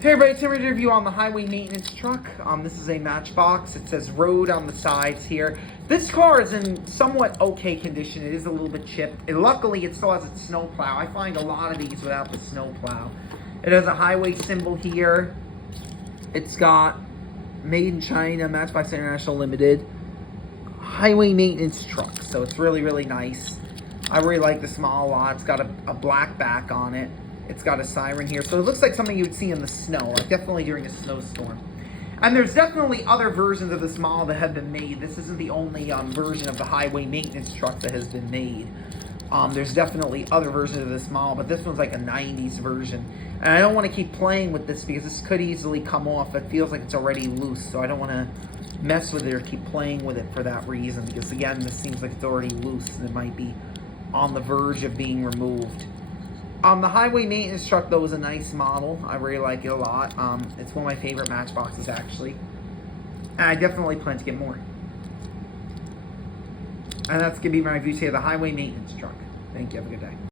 Hey everybody, it's a review on the highway maintenance truck. This is a Matchbox. It says road on the sides here. This car is in somewhat okay condition. It is a little bit chipped. And luckily, it still has its snow plow. I find a lot of these without the snow plow. It has a highway symbol here. It's got Made in China, Matchbox International Limited. Highway maintenance truck. So it's really, really nice. I really like this model a lot. It's got a black back on it. It's got a siren here. So it looks like something you would see in the snow, like definitely during a snowstorm. And there's definitely other versions of this model that have been made. This isn't the only version of the highway maintenance truck that has been made. There's definitely other versions of this model, but this one's like a 90s version. And I don't want to keep playing with this because this could easily come off. It feels like it's already loose, so I don't want to mess with it or keep playing with it for that reason. Because again, this seems like it's already loose and it might be on the verge of being removed. The highway maintenance truck, though, is a nice model. I really like it a lot. It's one of my favorite Matchboxes, actually. And I definitely plan to get more. And that's going to be my review today of the highway maintenance truck. Thank you. Have a good day.